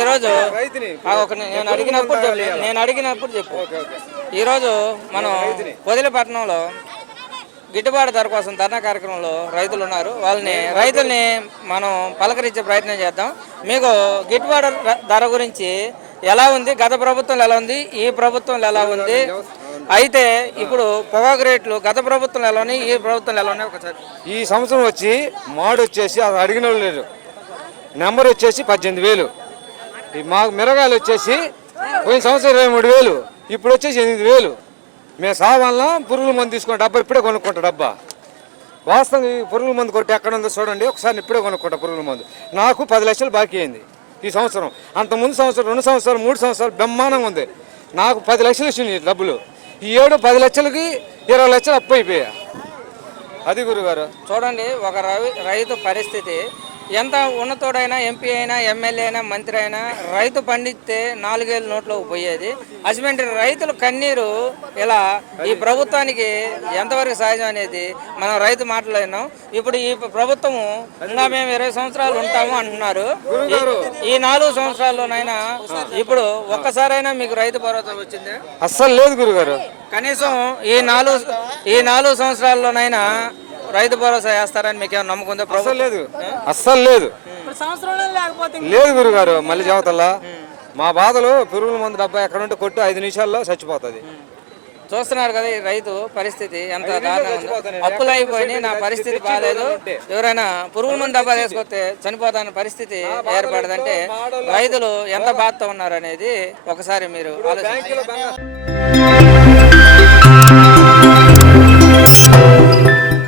ఈరోజు నేను అడిగినప్పుడు చెప్పు. ఈరోజు మనం పొదిలిపట్నంలో గిట్టుబాటు ధర కోసం ధర్నా కార్యక్రమంలో రైతులు ఉన్నారు. రైతుల్ని మనం పలకరించే ప్రయత్నం చేద్దాం. మీకు గిట్టుబాటు ధర గురించి ఎలా ఉంది, గత ప్రభుత్వంలో ఎలా ఉంది, ఈ ప్రభుత్వంలో ఎలా ఉంది, అయితే ఇప్పుడు పొగాకు రేట్లు గత ప్రభుత్వంలో ఎలా ఉన్నాయి, ఈ ప్రభుత్వంలో ఎలా ఉన్నాయి ఒకసారి. ఈ సంవత్సరం వచ్చి మాడు వచ్చేసి అది అడిగిన వాళ్ళు లేరు, నెంబర్ వచ్చేసి 18,000. మాకు మిరగాయలు వచ్చేసి పోయిన సంవత్సరం 23,000, ఇప్పుడు వచ్చేసి 8,000. మేము సావాలన పురుగుల మందు తీసుకున్న డబ్బా ఇప్పుడే కొనుక్కుంటా. డబ్బా వాస్తవంగా ఈ పురుగుల మందు కొట్టి ఎక్కడ ఉందో చూడండి ఒకసారి, ఇప్పుడే కొనుక్కుంటా పురుగుల మందు. నాకు 10 లక్షలు బాకీ అయింది ఈ సంవత్సరం. అంత ముందు సంవత్సరం 2 సంవత్సరాలు 3 సంవత్సరాలు బ్రహ్మాండంగా ఉంది. నాకు 10 లక్షలు ఇచ్చింది డబ్బులు. ఈ ఏడు 10 లక్షలకి 20 లక్షలు అప్పు అయిపోయా. అది గురుగారు చూడండి, ఒక రైతు పరిస్థితి. ఎంత ఉన్నతోడైనా, ఎంపీ అయినా, ఎమ్మెల్యే అయినా, మంత్రి అయినా రైతు పండిస్తే 4 ఏళ్ళ నోట్లోకి పోయేది. అటువంటి రైతుల కన్నీరు ఇలా ఈ ప్రభుత్వానికి ఎంతవరకు సహజం అనేది మనం రైతు మాటలో విన్నాం. ఇప్పుడు ఈ ప్రభుత్వము ఇంకా మేము 20 సంవత్సరాలు ఉంటాము అంటున్నారు. ఈ 4 సంవత్సరాల్లోనైనా ఇప్పుడు ఒక్కసారైనా మీకు రైతు భరోసా వచ్చింది? అస్సలు లేదు గురుగారు. కనీసం ఈ 4 సంవత్సరాల్లోనైనా రైతు భరోసా వేస్తారని మీకు ఏమైనా నమ్మకం ఉందా? అస్సలు లేదు, అస్సలు లేదు, లేదు గురుగారు. మళ్ళీ చెబుతల్లా మా బాధలు పురుగుల మందు డబ్బా ఎక్కడ ఉంటే కొట్టు 5 నిమిషాల్లో చచ్చిపోతుంది. చూస్తున్నారు కదా ఈ రైతు పరిస్థితి ఎంత దారుణంగా. అప్పులు అయిపోయి నా పరిస్థితి బాగాలేదు, ఎవరైనా పురుగుల మందు డబ్బా తీసుకొస్తే చనిపోతాన పరిస్థితి ఏర్పడదంటే రైతులు ఎంత బాధతో ఉన్నారు అనేది ఒకసారి మీరు ఆలోచించారు.